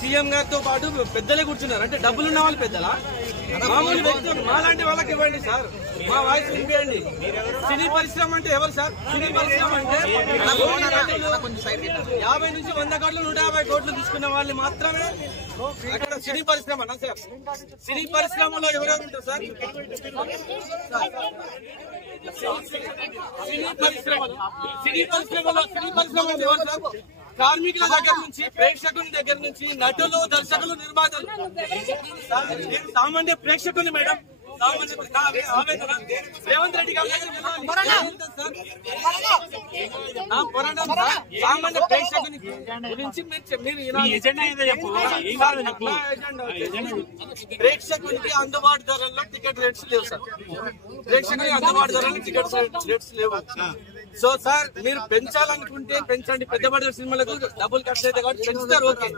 CM గారితో పాటు పెద్దలే కూర్చున్నారు. అంటే డబ్బులు ఉన్న వాళ్ళు పెద్దలా? మామూలు వ్యక్తులు మాలాంటి వాళ్ళకి ఇవ్వండి సార్, మా వాయిస్ వినిపించండి. సినీ పరిశ్రమ అంటే ఎవరు సార్? సినీ పరిశ్రమ అంటే 50 నుంచి 100 కోట్లు 150 కోట్లు తీసుకున్న వాళ్ళు మాత్రమే అక్కడ సినీ పరిశ్రమ అన్నా సార్. సినీ పరిశ్రమలో ఎవరెవరు ఉంటారు సార్? సినీ పరిశ్రమ ఎవరు సార్? కార్మికుల దగ్గర నుంచి, ప్రేక్షకుల దగ్గర నుంచి, నటులు, దర్శకులు, నిర్మాతలు. సామాన్య ప్రేక్షకులు మేడం, రేవంత్ రెడ్డి గారు సామాన్య ప్రేక్షకుని గురించి ప్రేక్షకునికి అందుబాటు ధరల్లో టికెట్ రేట్స్ లేవు సార్. ప్రేక్షకునికి అందుబాటు ధరల్లో టికెట్ రేట్స్ లేవు. సో సార్, మీరు పెంచాలనుకుంటే పెంచండి. పెద్ద బడ్జెట్ సినిమాలకు డబ్బులు ఖర్చు అయితే కాబట్టి పెంచుతారు, ఓకే.